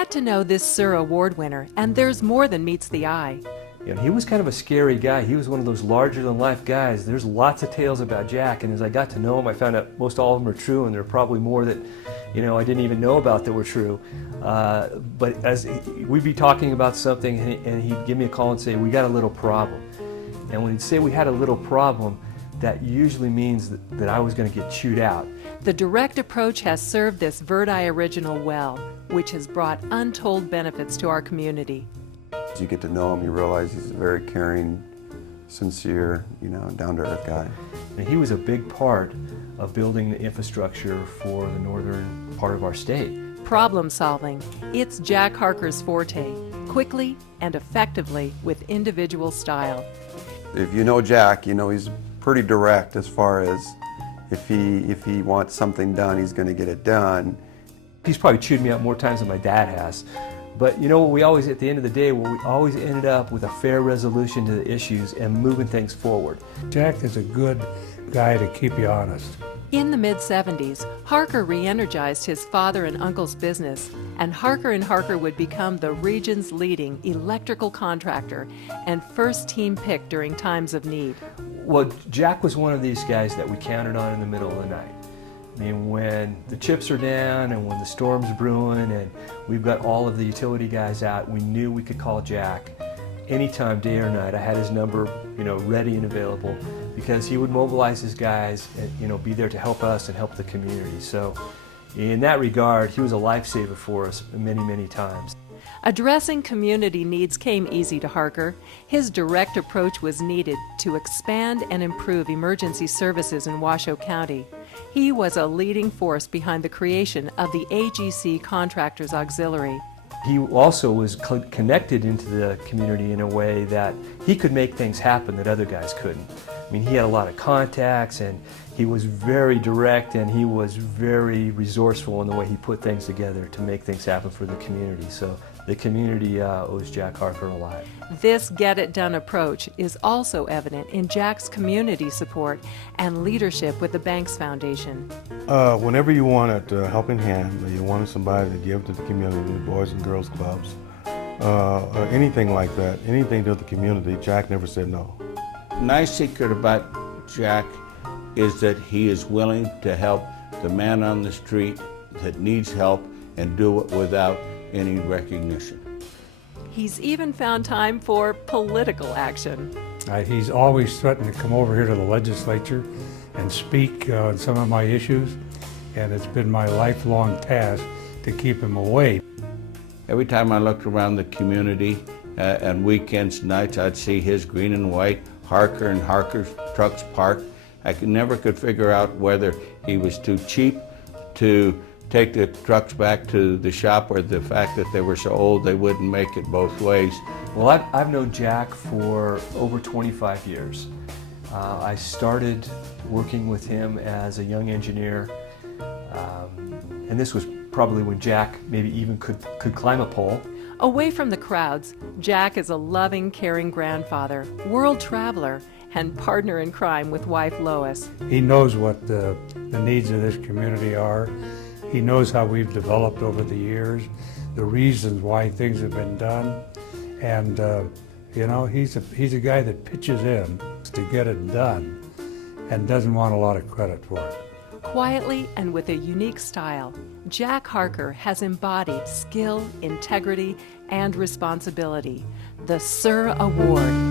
Get to know this SIR Award winner, and there's more than meets the eye. You know, he was kind of a scary guy. He was one of those larger-than-life guys. There's lots of tales about Jack, and as I got to know him, I found out most all of them are true, and there are probably more that, you know, I didn't even know about that were true. But as we'd be talking about something, and he'd give me a call and say, "We got a little problem." And when he'd say we had a little problem, that usually means that I was going to get chewed out. The direct approach has served this Verdi original well, which has brought untold benefits to our community. As you get to know him, you realize he's a very caring, sincere, down-to-earth guy. And he was a big part of building the infrastructure for the northern part of our state. Problem solving. It's Jack Harker's forte, quickly and effectively with individual style. If you know Jack, you know he's pretty direct as far as if he wants something done, he's going to get it done. He's probably chewed me out more times than my dad has. But you know, we always, at the end of the day, we always ended up with a fair resolution to the issues and moving things forward. Jack is a good guy to keep you honest. In the mid-70s, Harker re-energized his father and uncle's business, and Harker would become the region's leading electrical contractor and first team pick during times of need. Well, Jack was one of these guys that we counted on in the middle of the night. I mean, when the chips are down and when the storm's brewing and we've got all of the utility guys out, we knew we could call Jack anytime, day or night. I had his number, ready and available, because he would mobilize his guys and, be there to help us and help the community. So in that regard, he was a lifesaver for us many, many times. Addressing community needs came easy to Harker. His direct approach was needed to expand and improve emergency services in Washoe County. He was a leading force behind the creation of the AGC Contractors Auxiliary. He also was connected into the community in a way that he could make things happen that other guys couldn't. I mean, he had a lot of contacts, and he was very direct, and he was very resourceful in the way he put things together to make things happen for the community. So the community owes Jack Harker a lot. This get-it-done approach is also evident in Jack's community support and leadership with the Banks Foundation. Whenever you wanted a helping hand, or you wanted somebody to give to the community, Boys and Girls Clubs, or anything like that, anything to the community, Jack never said no. Nice secret about Jack is that he is willing to help the man on the street that needs help and do it without any recognition. He's even found time for political action. He's always threatened to come over here to the legislature and speak on some of my issues, and it's been my lifelong task to keep him away. Every time I looked around the community and weekends, nights, I'd see his green and white Harker and Harker's trucks parked. I never could figure out whether he was too cheap to take the trucks back to the shop, or the fact that they were so old they wouldn't make it both ways. Well, I've known Jack for over 25 years. I started working with him as a young engineer, and this was probably when Jack maybe even could climb a pole. Away from the crowds, Jack is a loving, caring grandfather, world traveler, and partner in crime with wife Lois. He knows what the needs of this community are. He knows how we've developed over the years, the reasons why things have been done, and he's a guy that pitches in to get it done and doesn't want a lot of credit for it. Quietly and with a unique style, Jack Harker has embodied skill, integrity, and responsibility. The SIR Award.